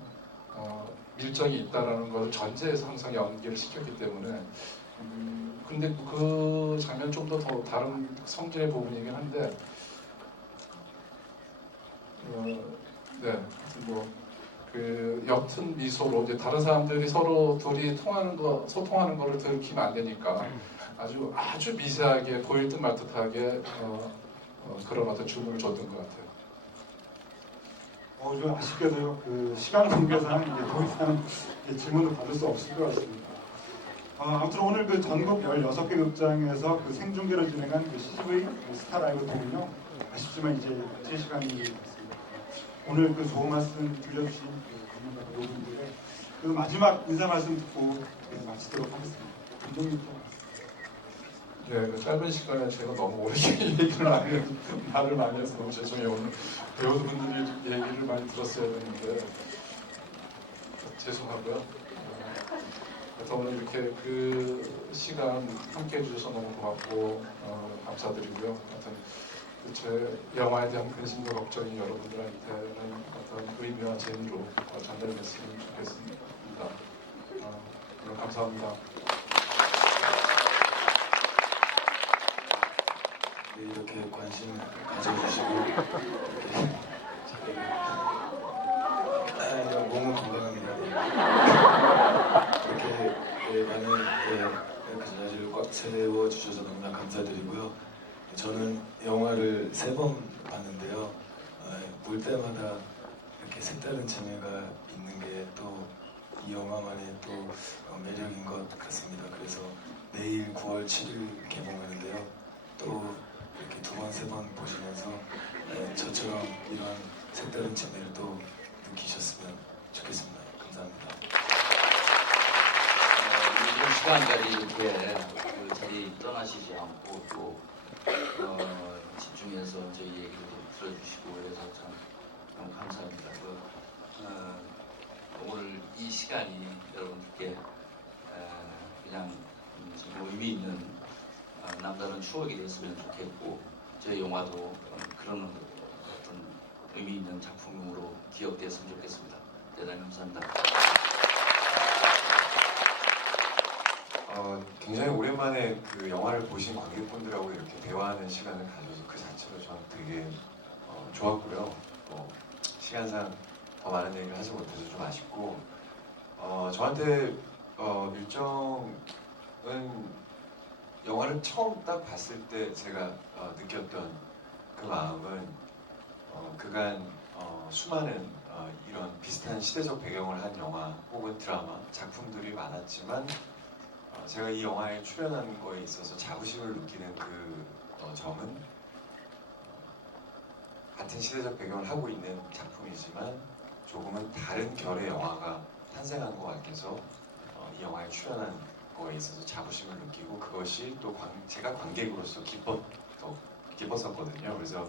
밀정이 있다라는 걸 전제해서 항상 연기를 시켰기 때문에 근데 그 장면 좀 더 다른 성질의 부분이긴 한데 네, 그 옅은 미소로 이제 다른 사람들이 서로 둘이 소통하는 거를 들키면 안 되니까 아주 미세하게 보일 듯 말 듯하게 그런 어떤 주문을 줬던 것 같아요. 좀 아쉽게도요. 시간 관계상 더 이상 질문을 받을 수 없을 것 같습니다. 아무튼 오늘 전국 16개 극장에서 생중계를 진행한 CGV 스타 라이브 통은요. 아쉽지만 이제 제 시간이 됐습니다. 오늘 좋은 말씀 들려주신 전문가 배우분들의 마지막 인사 말씀 듣고 마치도록 하겠습니다. 감독님 좀. 네, 짧은 시간에 제가 너무 오래 말을 많이 해서 너무 죄송해요. 오늘 배우분들이 얘기를 많이 들었어야 되는데 죄송하고요. 그래서 오늘 이렇게 그 시간 함께 해주셔서 너무 고맙고 감사드리고요. 하여튼 제 영화에 대한 근심과 걱정이 여러분들한테는 어떤 의미와 재미로 전달됐으면 좋겠습니다. 감사합니다. 이렇게 관심 가져주시고 이렇게 몸은 건강합니다. 이렇게 많은 그 자리를 꽉 채워주셔서 너무나 감사드리고요. 저는 영화를 3번 봤는데요. 볼 때마다 이렇게 색다른 재미가 있는 게 또 이 영화만의 또 매력인 것 같습니다. 그래서 내일 9월 7일 개봉하는데요. 또 이렇게 2번, 3번 보시면서 저처럼 이런 색다른 재미를 또 느끼셨으면 좋겠습니다. 감사합니다. 이런 시간까지 이렇게 그 자리 떠나시지 않고 또 집중해서 저희 얘기를 들어주시고 그래서 참 너무 감사합니다. 오늘 이 시간이 여러분들께 그냥 좀 의미 있는 남다른 추억이 됐으면 좋겠고 저희 영화도 그런 어떤 의미 있는 작품으로 기억되었으면 좋겠습니다. 대단히 감사합니다. 굉장히 오랜만에 그 영화를 보신 관객분들하고 이렇게 대화하는 시간을 가져서 그 자체로 저는 되게 좋았고요. 시간상 더 많은 얘기를 하지 못해서 좀 아쉽고 저한테 밀정은 영화를 처음 딱 봤을 때 제가 느꼈던 그 마음은 그간 수많은 이런 비슷한 시대적 배경을 한 영화 혹은 드라마 작품들이 많았지만 제가 이 영화에 출연한 거에 있어서 자부심을 느끼는 그 점은 같은 시대적 배경을 하고 있는 작품이지만 조금은 다른 결의 영화가 탄생한 것 같아서 이 영화에 출연한 거에 있어서 자부심을 느끼고 그것이 또 제가 관객으로서 기뻤었거든요. 그래서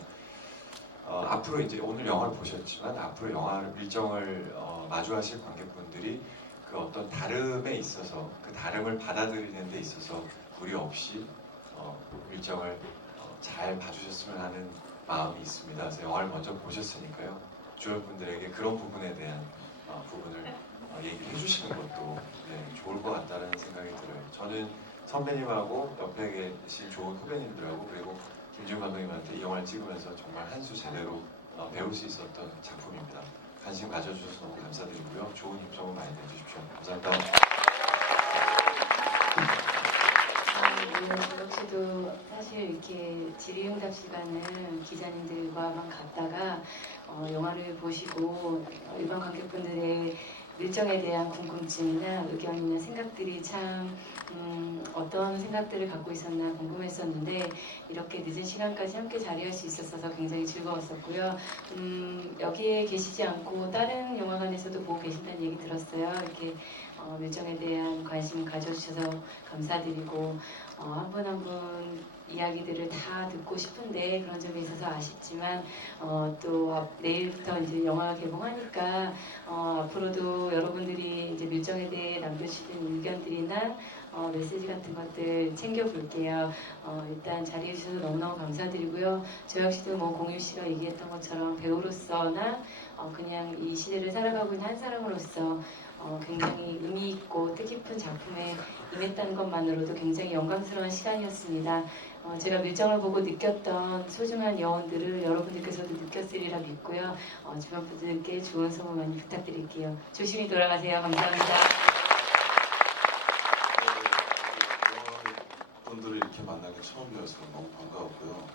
앞으로 이제 오늘 영화를 보셨지만 앞으로 영화를 밀정을 마주하실 관객분들이 그 어떤 다름에 있어서 그 다름을 받아들이는 데 있어서 무리 없이 밀정을 잘 봐주셨으면 하는 마음이 있습니다. 그래서 영화를 먼저 보셨으니까요. 주변 분들에게 그런 부분에 대한 부분을 얘기를 해주시는 것도 좋을 것 같다는 생각이 들어요. 저는 선배님하고 옆에 계신 좋은 후배님들하고 그리고 김지훈 감독님한테 이 영화를 찍으면서 정말 한 수 제대로 배울 수 있었던 작품입니다. 관심 가져주셔서 너무 감사드리고요. 좋은 입점을 많이 내주십시오. 감사합니다. 저 역시도 사실 이렇게 질의응답 시간은 기자님들과만 갔다가 영화를 보시고 일반 관객분들의 밀정에 대한 궁금증이나 의견이나 생각들이 참 어떤 생각들을 갖고 있었나 궁금했었는데 이렇게 늦은 시간까지 함께 자리할 수 있었어서 굉장히 즐거웠었고요. 여기에 계시지 않고 다른 영화관에서도 보고 계신다는 얘기 들었어요. 이렇게 밀정에 대한 관심 가져주셔서 감사드리고 한 분 한 분 이야기들을 다 듣고 싶은데 그런 점에 있어서 아쉽지만 또 내일부터 이제 영화가 개봉하니까 앞으로도 여러분들이 이제 밀정에 대해 남겨주시는 의견들이나 메시지 같은 것들 챙겨볼게요. 일단 자리해 주셔서 너무너무 감사드리고요. 저 역시도 뭐 공유 씨가 얘기했던 것처럼 배우로서나 그냥 이 시대를 살아가고 있는 한 사람으로서 굉장히 의미 있고 뜻깊은 작품에 임했다는 것만으로도 굉장히 영광스러운 시간이었습니다. 제가 밀정을 보고 느꼈던 소중한 여운들을 여러분들께서도 느꼈으리라 믿고요. 주변 분들께 좋은 소문 많이 부탁드릴게요. 조심히 돌아가세요. 감사합니다. 분들을 이렇게 만나기 처음이어서 너무 반가웠고요.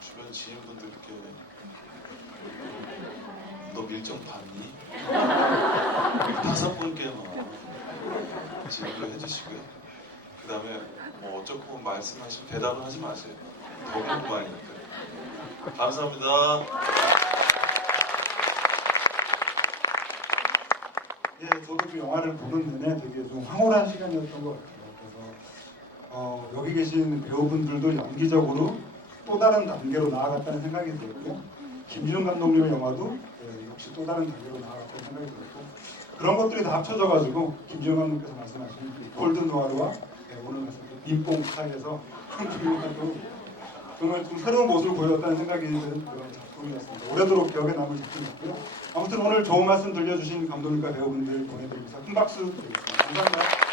주변 지인분들께 너 밀정 봤니? 5분께만 질문을 해주시고요. 그 다음에 뭐 어쩌고 말씀하시면 대답은 하지 마세요. 더 궁금하니까. 감사합니다. 예, 저도 그 영화를 보는 내내 되게 좀 황홀한 시간이었던 것 같아요. 그래서 여기 계신 배우분들도 연기적으로 또 다른 단계로 나아갔다는 생각이 들었고 김지훈 감독님의 영화도 역시 또 다른 단계로 나아갔다는 생각이 들었고 그런 것들이 다 합쳐져가지고 김지훈 감독님께서 말씀하신 골든 노아르와 오늘 말씀하신 빈뽕 사이에서 정말 좀 새로운 모습을 보여줬다는 생각이 드는 그런 작품이었습니다. 오래도록 기억에 남을 작품이었고요. 아무튼 오늘 좋은 말씀 들려주신 감독님과 배우분들 보내드리면서 큰 박수 드리겠습니다. 감사합니다.